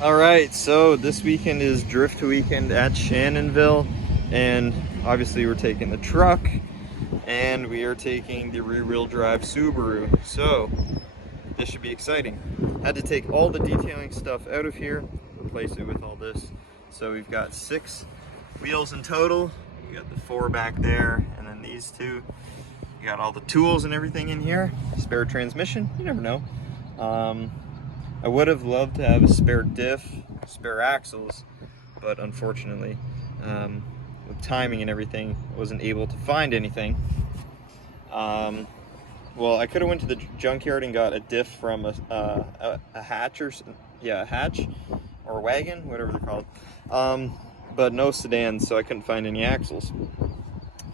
All right, so this weekend is drift weekend at Shannonville, and obviously we're taking the truck and we are taking the rear-wheel drive Subaru. So this should be exciting. Had to take all the detailing stuff out of here, replace it with all this. So we've got 6 wheels in total. We got the 4 back there, and then these 2. We got all the tools and everything in here. Spare transmission, you never know. I would have loved to have a spare diff, spare axles, but unfortunately, with timing and everything, I wasn't able to find anything. Well, I could have went to the junkyard and got a diff from a hatch a hatch or a wagon, whatever they're called. But no sedans, so I couldn't find any axles.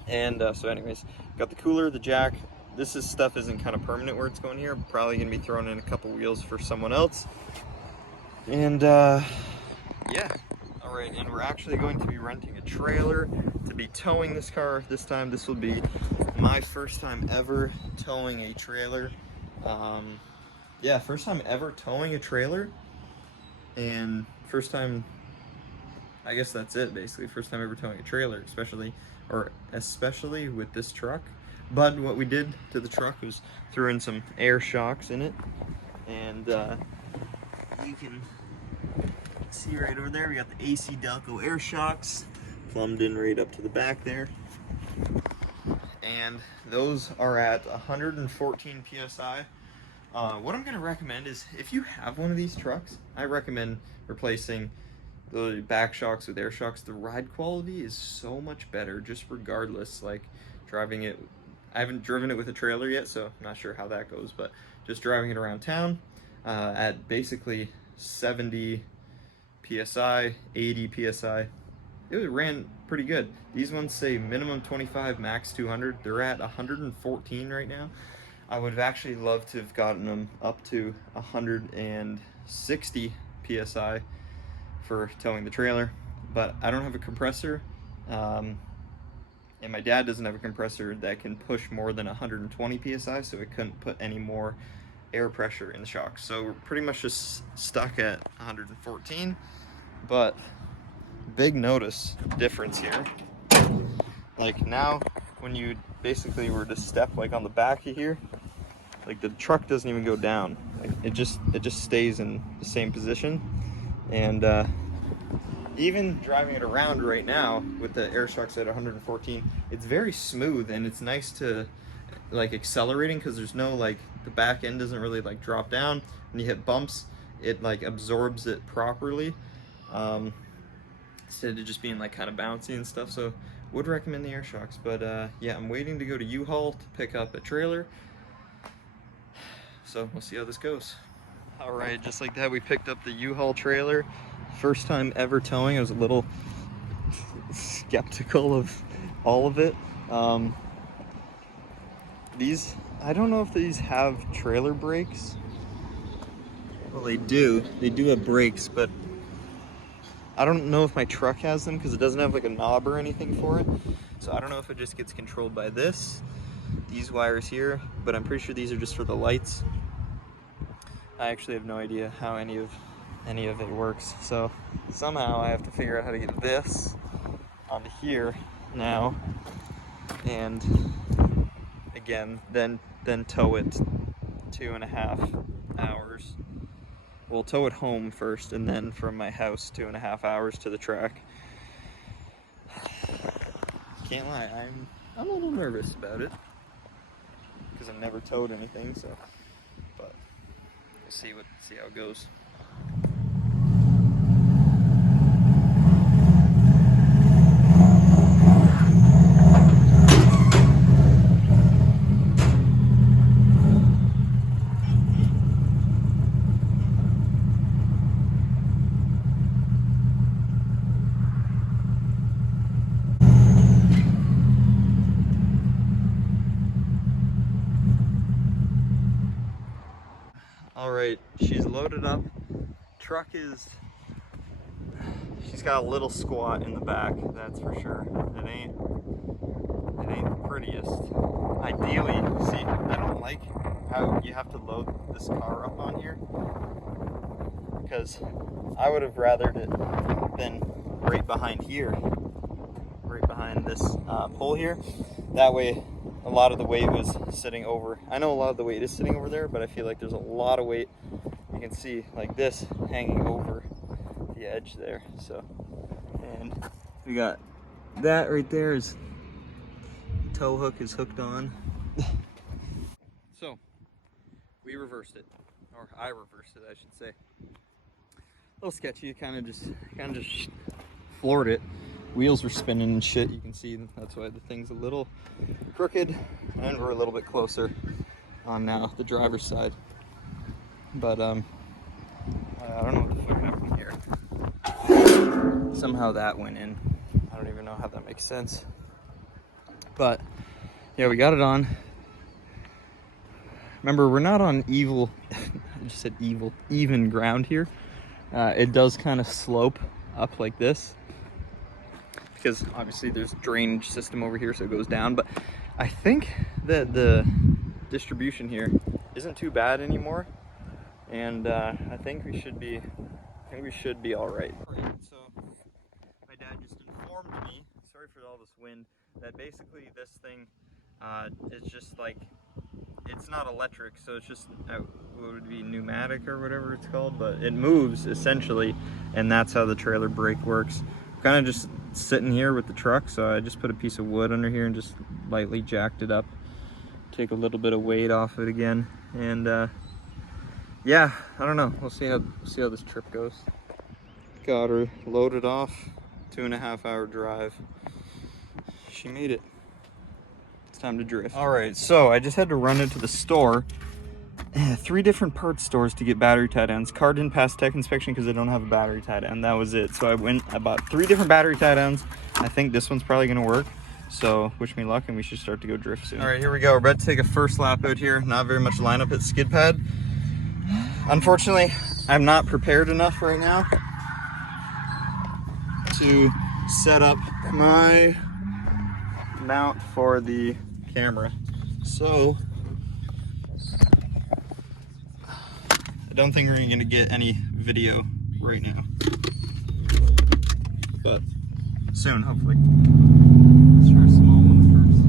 And so anyways, got the cooler, the jack. This stuff isn't kind of permanent where it's going here. Probably gonna be throwing in a couple wheels for someone else. And yeah, all right. And we're actually going to be renting a trailer to be towing this car this time. This will be my first time ever towing a trailer. Yeah, first time ever towing a trailer, and first time, I guess that's it basically. First time ever towing a trailer, especially with this truck. But what we did to the truck was threw in some air shocks in it, and you can see right over there we got the AC Delco air shocks plumbed in right up to the back there, and those are at 114 psi. What I'm going to recommend is, if you have one of these trucks, I recommend replacing the back shocks with air shocks. The ride quality is so much better, just regardless. Like driving it, I haven't driven it with a trailer yet, so I'm not sure how that goes, but just driving it around town at basically 70 psi, 80 psi, it ran pretty good. These ones say minimum 25, max 200. They're at 114 right now. I would have actually loved to have gotten them up to 160 psi for towing the trailer, but I don't have a compressor, and my dad doesn't have a compressor that can push more than 120 psi, so it couldn't put any more air pressure in the shocks. So we're pretty much just stuck at 114, but big notice difference here. Like now, when you basically were to step like on the back of here, like the truck doesn't even go down. Like it just stays in the same position. And even driving it around right now with the air shocks at 114, it's very smooth, and it's nice to like accelerating, because there's no, like, the back end doesn't really like drop down. When you hit bumps, it like absorbs it properly, instead of just being like kind of bouncy and stuff. So would recommend the air shocks. But yeah, I'm waiting to go to U-Haul to pick up a trailer, so we'll see how this goes. All right, just like that, we picked up the U-Haul trailer. First time ever towing. I was a little skeptical of all of it. These, I don't know if these have trailer brakes. Well, they do have brakes, but I don't know if my truck has them, because it doesn't have like a knob or anything for it. So I don't know if it just gets controlled by these wires here, but I'm pretty sure these are just for the lights. I actually have no idea how any of it works, so somehow I have to figure out how to get this onto here now, and again then tow it 2.5 hours. We'll tow it home first, and then from my house 2.5 hours to the track. Can't lie, I'm a little nervous about it, because I've never towed anything, so, but we'll see how it goes. All right, she's loaded up. Truck is, she's got a little squat in the back, that's for sure. It ain't the prettiest. Ideally, see, I don't like how you have to load this car up on here. because I would have rathered it been right behind here, right behind this pole here. That way a lot of the weight was sitting over. I know a lot of the weight is sitting over there, but I feel like there's a lot of weight, you can see, like this hanging over the edge there. So, and we got that right there, is tow hook is hooked on. So we reversed it, or I reversed it, I should say. A little sketchy, kind of just floored it. Wheels were spinning and shit, you can see that's why the thing's a little crooked, and we're a little bit closer on now the driver's side. But I don't know what the fuck happened here. Somehow that went in. I don't even know how that makes sense. But yeah, we got it on. Remember, we're not on evil, I just said evil, even ground here. It does kind of slope up like this, because obviously there's a drainage system over here, so it goes down. But I think that the distribution here isn't too bad anymore, and I think we should be all right. So my dad just informed me, sorry for all this wind, that basically this thing is just like, it's not electric, so it's just what would be pneumatic or whatever it's called, but it moves essentially, and that's how the trailer brake works. Kind of just sitting here with the truck, so I just put a piece of wood under here and just lightly jacked it up, take a little bit of weight off it again, and yeah, I don't know, we'll see how this trip goes. Got her loaded off, 2.5 hour drive. She made it. It's time to drift. All right, so I just had to run into the store, 3 different parts stores to get battery tie downs. Car didn't pass tech inspection because they don't have a battery tie down. That was it. So I bought 3 different battery tie downs. I think this one's probably gonna work. So wish me luck, and we should start to go drift soon. All right, here we go. We're about to take a first lap out here. Not very much lineup at skid pad. Unfortunately, I'm not prepared enough right now to set up my mount for the camera. So I don't think we're gonna get any video right now, but soon, hopefully. Let's try a small one first.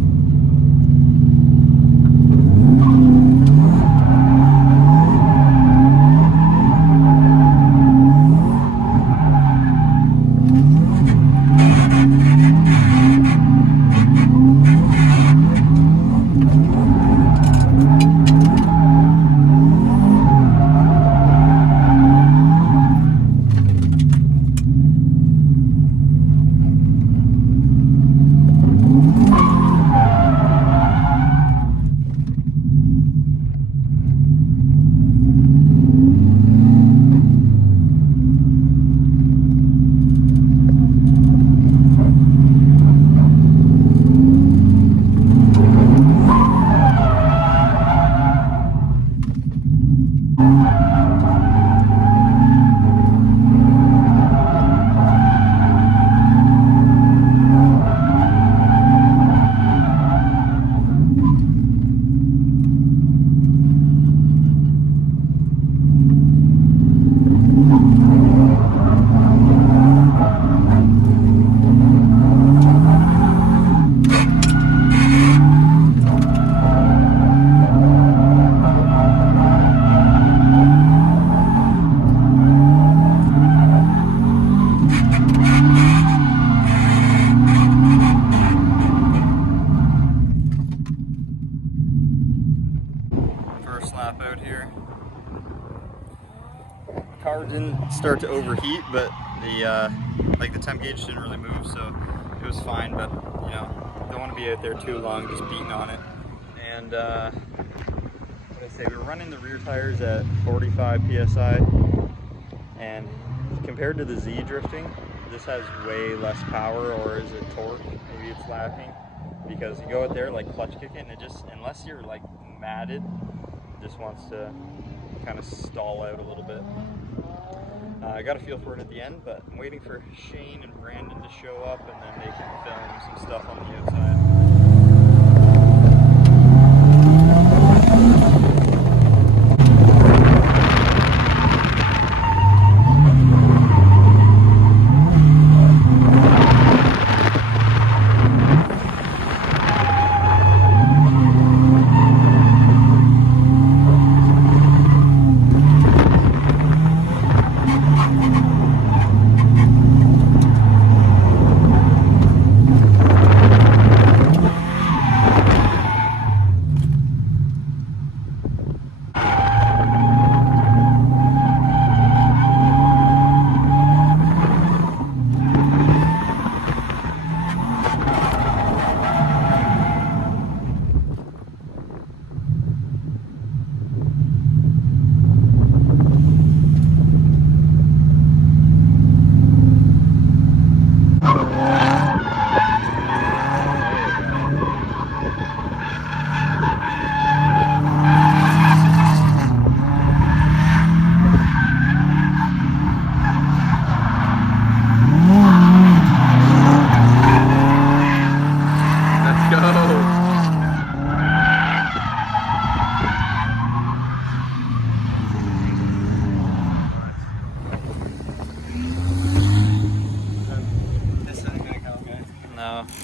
Car didn't start to overheat, but the temp gauge didn't really move, so it was fine. But you know, don't want to be out there too long just beating on it. And what did I say? We were running the rear tires at 45 psi, and compared to the Z drifting, this has way less power, or is it torque? Maybe it's lacking, because you go out there like clutch kick it, and it just, unless you're like matted, it just wants to kind of stall out a little bit. I got a feel for it at the end, but I'm waiting for Shane and Brandon to show up, and then they can film some stuff on the outside.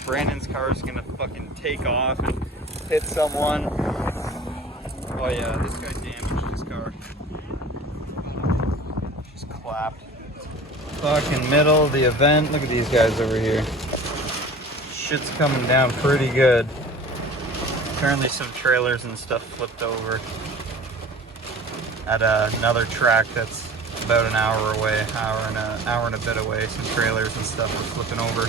Brandon's car is gonna fucking take off and hit someone. Oh yeah, this guy damaged his car. Just clapped. Fucking middle of the event. Look at these guys over here. Shit's coming down pretty good. Apparently some trailers and stuff flipped over at another track that's about an hour away, hour and a bit away. Some trailers and stuff are flipping over.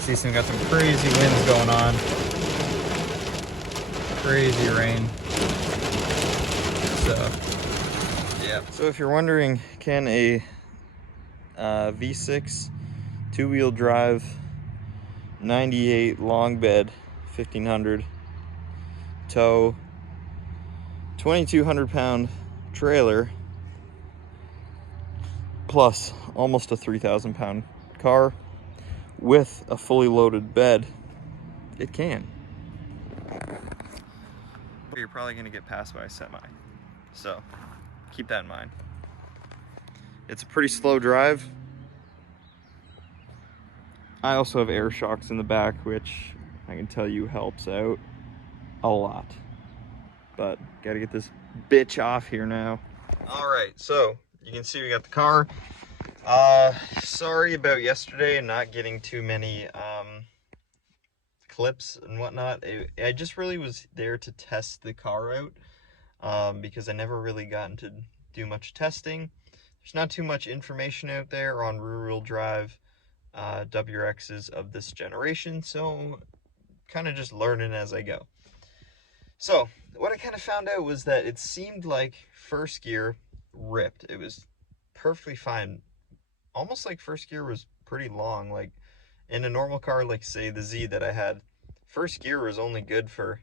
See, some got some crazy winds going on. Crazy rain. So, yeah. So if you're wondering, can a V6 two-wheel drive 98 long bed 1500 tow 2,200 pound trailer plus almost a 3,000 pound car with a fully loaded bed? It can. You're probably going to get passed by a semi, so keep that in mind. It's a pretty slow drive. I also have air shocks in the back, which I can tell you helps out a lot. But gotta get this bitch off here now. All right, so you can see we got the car. Sorry about yesterday and not getting too many clips and whatnot. I just really was there to test the car out because I never really gotten to do much testing. There's not too much information out there on rear-wheel drive WRXs of this generation, so kind of just learning as I go. So what I kind of found out was that it seemed like first gear ripped. It was perfectly fine, almost like first gear was pretty long. Like in a normal car, like say the Z that I had, first gear was only good for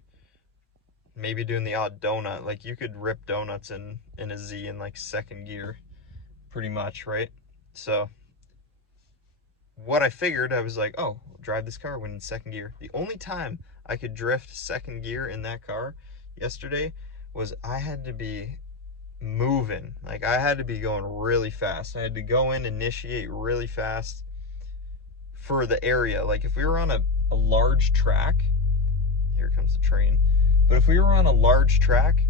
maybe doing the odd donut. Like you could rip donuts in a Z in like second gear pretty much, right? So what I figured, I was like, oh, I'll drive this car when in second gear. The only time I could drift second gear in that car yesterday was I had to be moving. Like I had to be going really fast. I had to go in, initiate really fast for the area. Like if we were on a large track, here comes the train. But if we were on a large track,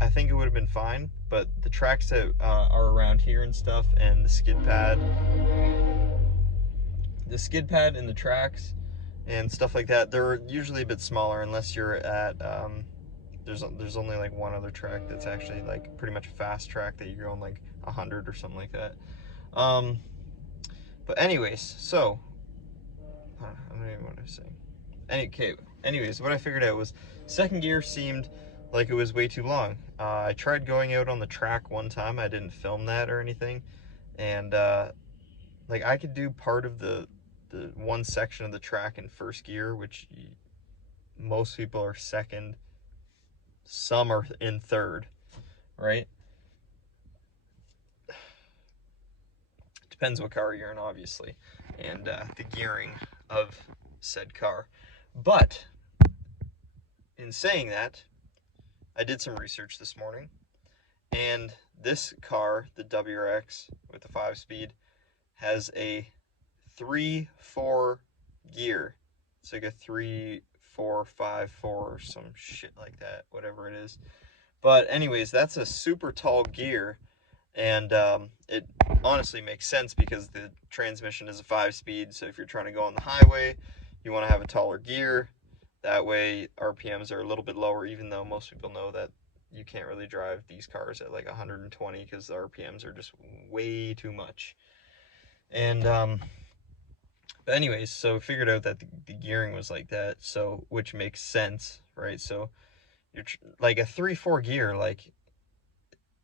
I think it would have been fine. But the tracks that are around here and stuff, and the skid pad and the tracks and stuff like that, they're usually a bit smaller unless you're at there's only like one other track that's actually like pretty much a fast track that you're going like 100 or something like that. But anyways, so I don't even know what I'm saying. Anyways, what I figured out was second gear seemed like it was way too long. I tried going out on the track one time. I didn't film that or anything, and like I could do part of the one section of the track in first gear, which most people are second, some are in third, right? Depends what car you're in, obviously, and the gearing of said car. But in saying that, I did some research this morning, and this car, the WRX with the 5-speed, has a 3-4 gear. It's like a 3-4-5-4 or some shit like that, whatever it is. But anyways, that's a super tall gear, and it honestly makes sense because the transmission is a 5-speed. So if you're trying to go on the highway, you want to have a taller gear. That way RPMs are a little bit lower, even though most people know that you can't really drive these cars at like 120 because the RPMs are just way too much. And but anyways, so figured out that the gearing was like that, so which makes sense, right? So you're like a 3-4 gear, like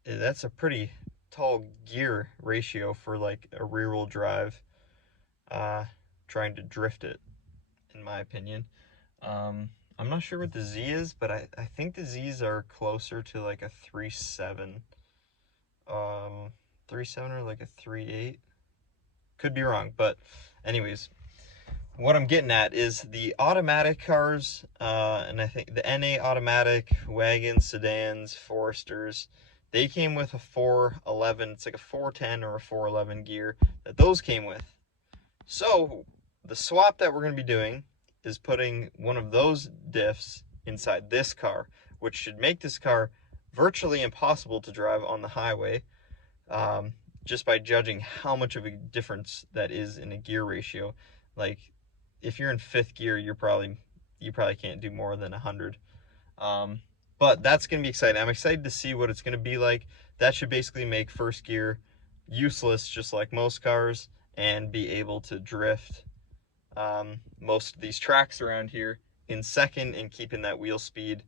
that's a pretty tall gear ratio for like a rear-wheel drive trying to drift it, in my opinion. I'm not sure what the Z is, but I think the Z's are closer to like a 3.7 or like a 3.8. Could be wrong, but anyways, what I'm getting at is the automatic cars, and I think the NA automatic wagons, sedans, Foresters, they came with a 411. It's like a 410 or a 411 gear that those came with. So the swap that we're going to be doing is putting one of those diffs inside this car, which should make this car virtually impossible to drive on the highway, just by judging how much of a difference that is in a gear ratio. Like, if you're in 5th gear, you probably can't do more than 100. But that's going to be exciting. I'm excited to see what it's going to be like. That should basically make 1st gear useless, just like most cars, and be able to drift most of these tracks around here in 2nd and keeping that wheel speed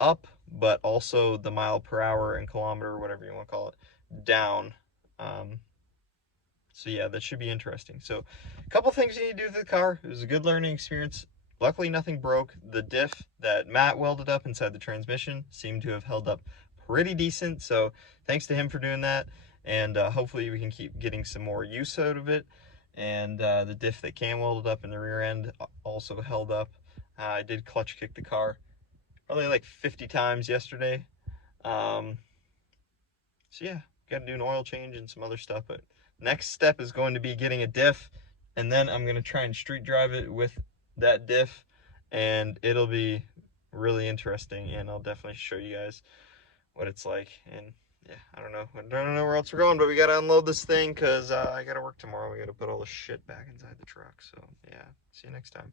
up, but also the mile per hour and kilometer, whatever you want to call it, down. So yeah, that should be interesting. So a couple things you need to do with the car. It was a good learning experience. Luckily nothing broke. The diff that Matt welded up inside the transmission seemed to have held up pretty decent, so thanks to him for doing that, and hopefully we can keep getting some more use out of it. And the diff that Cam welded up in the rear end also held up. I did clutch kick the car probably like 50 times yesterday. So yeah, got to do an oil change and some other stuff, but next step is going to be getting a diff, and then I'm going to try and street drive it with that diff, and it'll be really interesting, and I'll definitely show you guys what it's like. And yeah, I don't know where else we're going, but we got to unload this thing because I got to work tomorrow. We got to put all the shit back inside the truck. So yeah, see you next time.